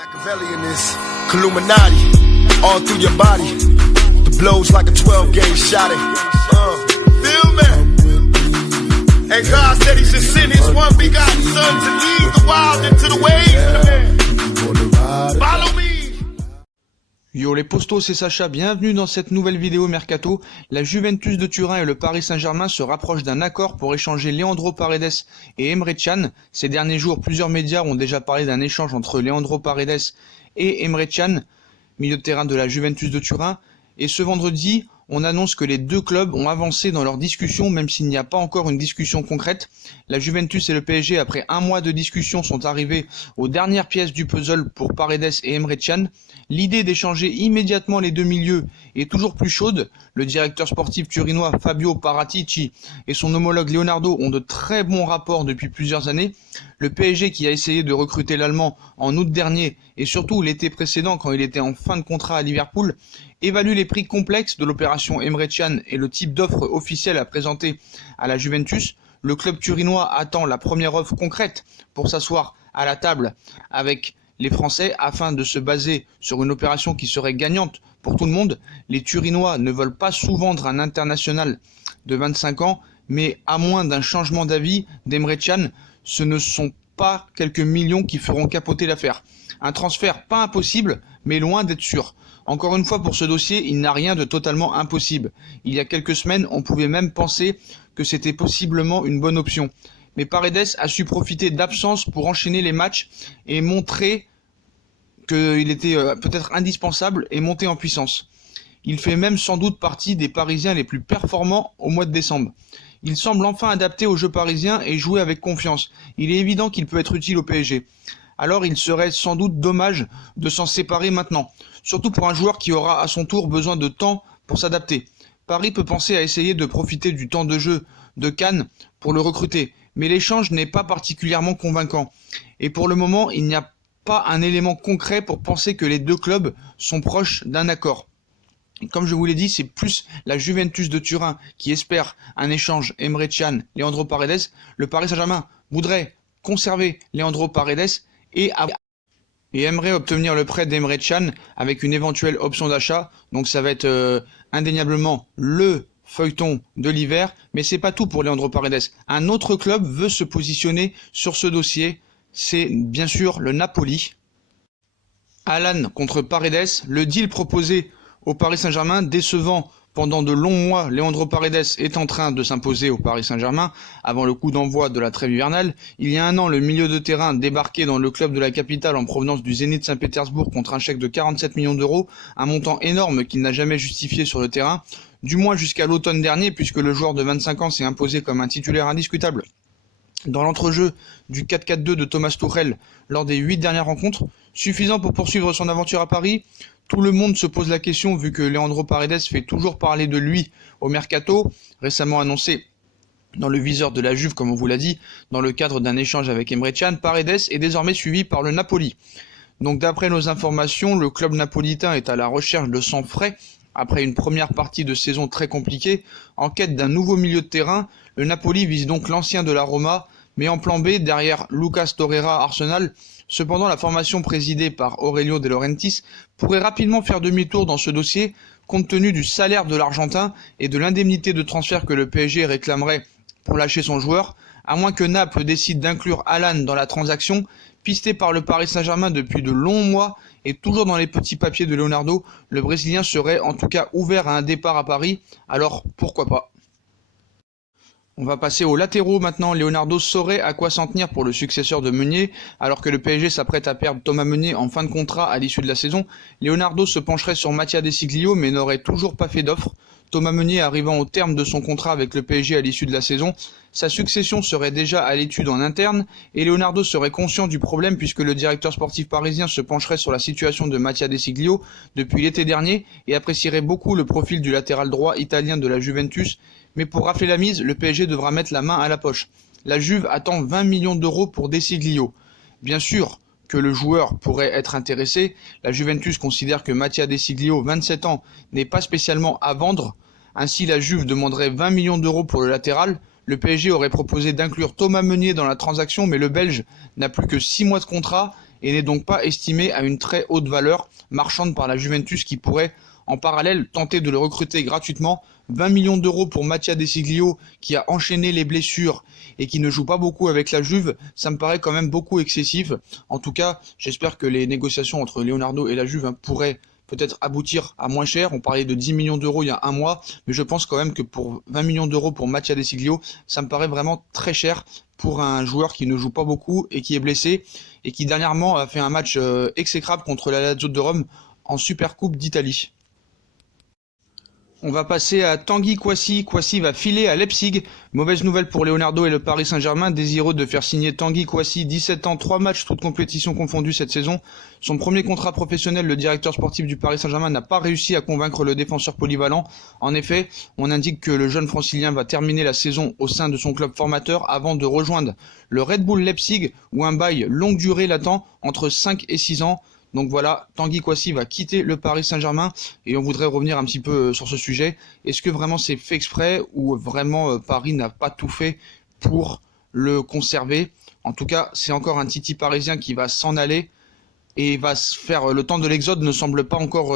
Machiavelli in this Illuminati, all through your body. The blows like a 12-gauge shot. Feel me? And God said He should send His one begotten Son to lead the wild into the ways. Follow me. Yo les postos, c'est Sacha, bienvenue dans cette nouvelle vidéo Mercato. La Juventus de Turin et le Paris Saint-Germain se rapprochent d'un accord pour échanger Leandro Paredes et Emre Can. Ces derniers jours, plusieurs médias ont déjà parlé d'un échange entre Leandro Paredes et Emre Can, milieu de terrain de la Juventus de Turin. Et ce vendredi, on annonce que les deux clubs ont avancé dans leur discussion, même s'il n'y a pas encore une discussion concrète. La Juventus et le PSG, après un mois de discussion, sont arrivés aux dernières pièces du puzzle pour Paredes et Emre Can. L'idée d'échanger immédiatement les deux milieux est toujours plus chaude. Le directeur sportif turinois Fabio Paratici et son homologue Leonardo ont de très bons rapports depuis plusieurs années. Le PSG, qui a essayé de recruter l'Allemand en août dernier et surtout l'été précédent quand il était en fin de contrat à Liverpool, évalue les prix complexes de l'opération Emre Can et le type d'offre officielle à présenter à la Juventus. Le club turinois attend la première offre concrète pour s'asseoir à la table avec les Français afin de se baser sur une opération qui serait gagnante pour tout le monde. Les Turinois ne veulent pas sous-vendre un international de 25 ans, mais à moins d'un changement d'avis d'Emre Can, ce ne sont pas quelques millions qui feront capoter l'affaire. Un transfert pas impossible, mais loin d'être sûr. Encore une fois, pour ce dossier, il n'y a rien de totalement impossible. Il y a quelques semaines, on pouvait même penser que c'était possiblement une bonne option. Mais Paredes a su profiter d'absence pour enchaîner les matchs et montrer qu'il était peut-être indispensable et monter en puissance. Il fait même sans doute partie des Parisiens les plus performants au mois de décembre. Il semble enfin adapté au jeu parisien et jouer avec confiance. Il est évident qu'il peut être utile au PSG. Alors il serait sans doute dommage de s'en séparer maintenant, surtout pour un joueur qui aura à son tour besoin de temps pour s'adapter. Paris peut penser à essayer de profiter du temps de jeu de Can pour le recruter, mais l'échange n'est pas particulièrement convaincant. Et pour le moment, il n'y a pas un élément concret pour penser que les deux clubs sont proches d'un accord. Comme je vous l'ai dit, c'est plus la Juventus de Turin qui espère un échange Emre Can, Leandro Paredes. Le Paris Saint-Germain voudrait conserver Leandro Paredes et aimerait obtenir le prêt d'Emre Can avec une éventuelle option d'achat. Donc ça va être indéniablement le feuilleton de l'hiver, mais c'est pas tout pour Leandro Paredes. Un autre club veut se positionner sur ce dossier, c'est bien sûr le Napoli. Alan contre Paredes, le deal proposé au Paris Saint-Germain, décevant pendant de longs mois, Leandro Paredes est en train de s'imposer au Paris Saint-Germain avant le coup d'envoi de la trêve hivernale. Il y a un an, le milieu de terrain débarquait dans le club de la capitale en provenance du Zénith Saint-Pétersbourg contre un chèque de 47 millions d'euros, un montant énorme qu'il n'a jamais justifié sur le terrain, du moins jusqu'à l'automne dernier puisque le joueur de 25 ans s'est imposé comme un titulaire indiscutable dans l'entrejeu du 4-4-2 de Thomas Tuchel lors des 8 dernières rencontres, suffisant pour poursuivre son aventure à Paris. Tout le monde se pose la question vu que Leandro Paredes fait toujours parler de lui au Mercato, récemment annoncé dans le viseur de la Juve comme on vous l'a dit, dans le cadre d'un échange avec Emre Can. Paredes est désormais suivi par le Napoli. Donc d'après nos informations, le club napolitain est à la recherche de sang frais après une première partie de saison très compliquée. En quête d'un nouveau milieu de terrain, le Napoli vise donc l'ancien de la Roma, mais en plan B derrière Lucas Torreira Arsenal. Cependant, la formation présidée par Aurelio De Laurentiis pourrait rapidement faire demi-tour dans ce dossier, compte tenu du salaire de l'Argentin et de l'indemnité de transfert que le PSG réclamerait pour lâcher son joueur, à moins que Naples décide d'inclure Alan dans la transaction, pisté par le Paris Saint-Germain depuis de longs mois et toujours dans les petits papiers de Leonardo, le Brésilien serait en tout cas ouvert à un départ à Paris, alors pourquoi pas. On va passer aux latéraux maintenant. Leonardo saurait à quoi s'en tenir pour le successeur de Meunier, alors que le PSG s'apprête à perdre Thomas Meunier en fin de contrat à l'issue de la saison. Leonardo se pencherait sur Mattia De Sciglio mais n'aurait toujours pas fait d'offre. Thomas Meunier arrivant au terme de son contrat avec le PSG à l'issue de la saison, sa succession serait déjà à l'étude en interne et Leonardo serait conscient du problème puisque le directeur sportif parisien se pencherait sur la situation de Mattia De Sciglio depuis l'été dernier et apprécierait beaucoup le profil du latéral droit italien de la Juventus. Mais pour rafler la mise, le PSG devra mettre la main à la poche. La Juve attend 20 millions d'euros pour De Sciglio. Bien sûr que le joueur pourrait être intéressé, la Juventus considère que Mattia De Sciglio, 27 ans, n'est pas spécialement à vendre. Ainsi, la Juve demanderait 20 millions d'euros pour le latéral. Le PSG aurait proposé d'inclure Thomas Meunier dans la transaction, mais le Belge n'a plus que 6 mois de contrat et n'est donc pas estimé à une très haute valeur marchande par la Juventus qui pourrait en parallèle tenter de le recruter gratuitement. 20 millions d'euros pour Mattia De Siglio qui a enchaîné les blessures et qui ne joue pas beaucoup avec la Juve, ça me paraît quand même beaucoup excessif. En tout cas, j'espère que les négociations entre Leonardo et la Juve pourraient peut-être aboutir à moins cher. On parlait de 10 millions d'euros il y a un mois, mais je pense quand même que pour 20 millions d'euros pour Mattia De Siglio, ça me paraît vraiment très cher pour un joueur qui ne joue pas beaucoup et qui est blessé et qui dernièrement a fait un match exécrable contre la Lazio de Rome en Supercoupe d'Italie. On va passer à Tanguy Kouassi. Kouassi va filer à Leipzig. Mauvaise nouvelle pour Leonardo et le Paris Saint-Germain, désireux de faire signer Tanguy Kouassi, 17 ans, 3 matchs, toutes compétitions confondues cette saison. Son premier contrat professionnel, le directeur sportif du Paris Saint-Germain n'a pas réussi à convaincre le défenseur polyvalent. En effet, on indique que le jeune francilien va terminer la saison au sein de son club formateur avant de rejoindre le Red Bull Leipzig où un bail longue durée l'attend entre 5 et 6 ans. Donc voilà, Tanguy Kouassi va quitter le Paris Saint-Germain et on voudrait revenir un petit peu sur ce sujet. Est-ce que vraiment c'est fait exprès ou vraiment Paris n'a pas tout fait pour le conserver? En tout cas, c'est encore un Titi parisien qui va s'en aller et va se faire le temps de l'exode ne semble pas encore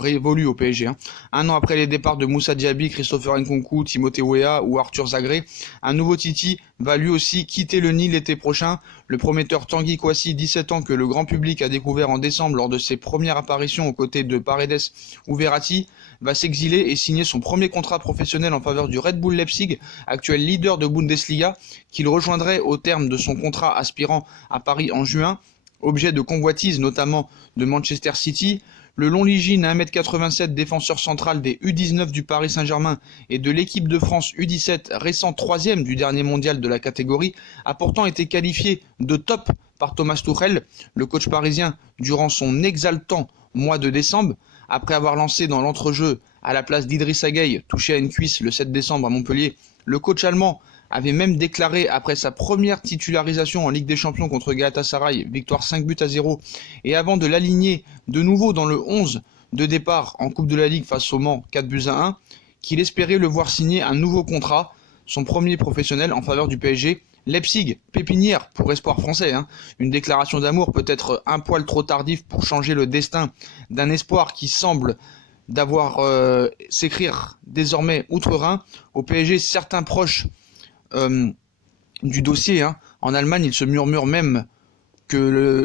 révolu au PSG. Un an après les départs de Moussa Diaby, Christopher Nkunku, Timothée Weah ou Arthur Zagré, un nouveau Titi va lui aussi quitter le nid l'été prochain. Le prometteur Tanguy Kouassi, 17 ans, que le grand public a découvert en décembre lors de ses premières apparitions aux côtés de Paredes ou Verratti, va s'exiler et signer son premier contrat professionnel en faveur du Red Bull Leipzig, actuel leader de Bundesliga, qu'il rejoindrait au terme de son contrat aspirant à Paris en juin. Objet de convoitise notamment de Manchester City, le long ligine à 1m87, défenseur central des U19 du Paris Saint-Germain et de l'équipe de France U17, récent 3e du dernier mondial de la catégorie, a pourtant été qualifié de top par Thomas Tuchel, le coach parisien, durant son exaltant mois de décembre, après avoir lancé dans l'entrejeu à la place d'Idrissa Gueye, touché à une cuisse le 7 décembre à Montpellier. Le coach allemand avait même déclaré après sa première titularisation en Ligue des Champions contre Galatasaray, victoire 5-0, et avant de l'aligner de nouveau dans le 11 de départ en Coupe de la Ligue face au Mans 4-1, qu'il espérait le voir signer un nouveau contrat, son premier professionnel en faveur du PSG. Leipzig, pépinière pour espoir français, une déclaration d'amour peut-être un poil trop tardive pour changer le destin d'un espoir qui semble d'avoir s'écrire désormais outre-Rhin. Au PSG, certains proches du dossier. En Allemagne, il se murmure même que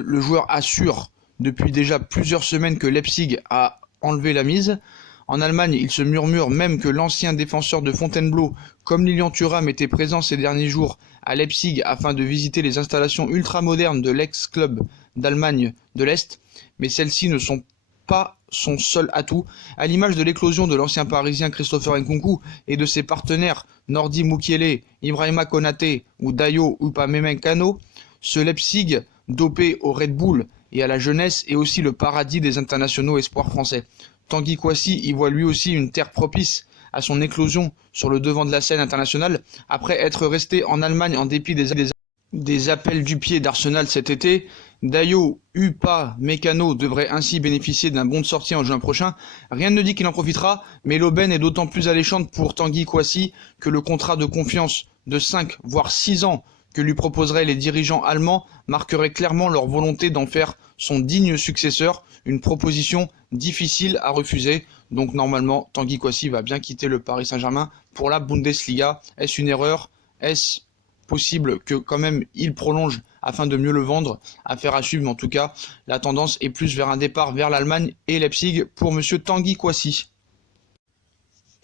le joueur assure depuis déjà plusieurs semaines que Leipzig a enlevé la mise. En Allemagne, il se murmure même que l'ancien défenseur de Fontainebleau, comme Lilian Thuram, était présent ces derniers jours à Leipzig afin de visiter les installations ultramodernes de l'ex-club d'Allemagne de l'Est. Mais celles-ci ne sont pas son seul atout, à l'image de l'éclosion de l'ancien parisien Christopher Nkunku et de ses partenaires Nordi Mukiele, Ibrahima Konaté ou Dayo Upamecano. Ce Leipzig, dopé au Red Bull et à la jeunesse, est aussi le paradis des internationaux espoirs français. Tanguy Kouassi y voit lui aussi une terre propice à son éclosion sur le devant de la scène internationale, après être resté en Allemagne en dépit des appels du pied d'Arsenal cet été. Dayo Upamecano devrait ainsi bénéficier d'un bon de sortie en juin prochain. Rien ne dit qu'il en profitera, mais l'aubaine est d'autant plus alléchante pour Tanguy Kouassi que le contrat de confiance de 5 voire 6 ans que lui proposeraient les dirigeants allemands marquerait clairement leur volonté d'en faire son digne successeur, une proposition difficile à refuser. Donc normalement, Tanguy Kouassi va bien quitter le Paris Saint-Germain pour la Bundesliga. Est-ce une erreur? Est-ce possible que quand même il prolonge afin de mieux le vendre? Affaire à suivre, mais en tout cas, la tendance est plus vers un départ vers l'Allemagne et Leipzig pour monsieur Tanguy Kouassi.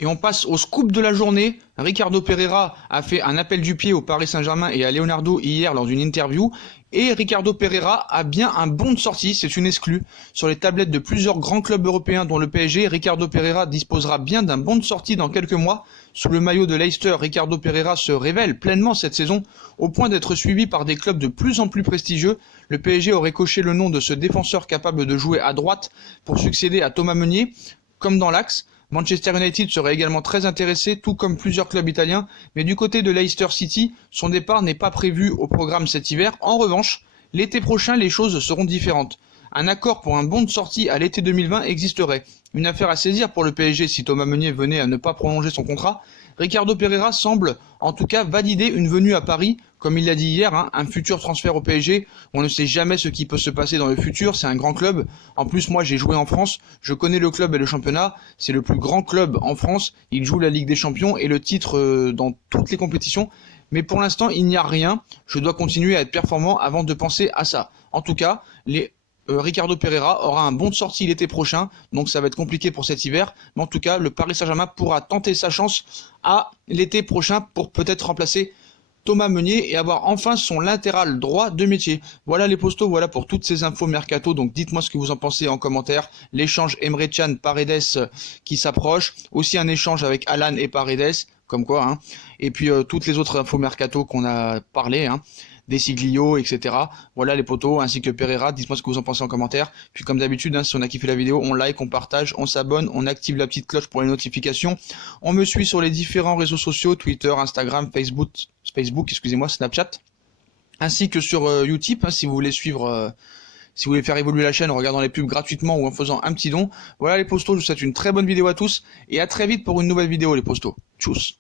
Et on passe au scoop de la journée. Ricardo Pereira a fait un appel du pied au Paris Saint-Germain et à Leonardo hier lors d'une interview. Et Ricardo Pereira a bien un bon de sortie, c'est une exclue. Sur les tablettes de plusieurs grands clubs européens dont le PSG, Ricardo Pereira disposera bien d'un bon de sortie dans quelques mois. Sous le maillot de Leicester, Ricardo Pereira se révèle pleinement cette saison, au point d'être suivi par des clubs de plus en plus prestigieux. Le PSG aurait coché le nom de ce défenseur capable de jouer à droite pour succéder à Thomas Meunier, comme dans l'axe. Manchester United serait également très intéressé, tout comme plusieurs clubs italiens, mais du côté de Leicester City, son départ n'est pas prévu au programme cet hiver. En revanche, l'été prochain, les choses seront différentes. Un accord pour un bon de sortie à l'été 2020 existerait. Une affaire à saisir pour le PSG si Thomas Meunier venait à ne pas prolonger son contrat. Ricardo Pereira semble en tout cas valider une venue à Paris Comme il l'a dit hier, hein, un futur transfert au PSG, on ne sait jamais ce qui peut se passer dans le futur, c'est un grand club. En plus, moi j'ai joué en France, je connais le club et le championnat, c'est le plus grand club en France, il joue la Ligue des Champions et le titre dans toutes les compétitions. Mais pour l'instant, il n'y a rien, je dois continuer à être performant avant de penser à ça. En tout cas, Ricardo Pereira aura un bon de sortie l'été prochain, donc ça va être compliqué pour cet hiver. Mais en tout cas, le Paris Saint-Germain pourra tenter sa chance à l'été prochain pour peut-être remplacer Thomas Meunier et avoir enfin son latéral droit de métier. Voilà les postos, voilà pour toutes ces infos mercato. Donc dites-moi ce que vous en pensez en commentaire. L'échange Emre Can Paredes qui s'approche, aussi un échange avec Alan et Paredes, comme quoi, hein. Et puis toutes les autres infos mercato qu'on a parlé, hein. Desiglio, etc. Voilà les potos, ainsi que Pereira. Dites-moi ce que vous en pensez en commentaire. Puis comme d'habitude, hein, si on a kiffé la vidéo, on like, on partage, on s'abonne, on active la petite cloche pour les notifications. On me suit sur les différents réseaux sociaux, Twitter, Instagram, Facebook, Snapchat. Ainsi que sur Utip, hein, si vous voulez suivre... si vous voulez faire évoluer la chaîne en regardant les pubs gratuitement ou en faisant un petit don. Voilà les postos, je vous souhaite une très bonne vidéo à tous et à très vite pour une nouvelle vidéo les postos. Tchuss.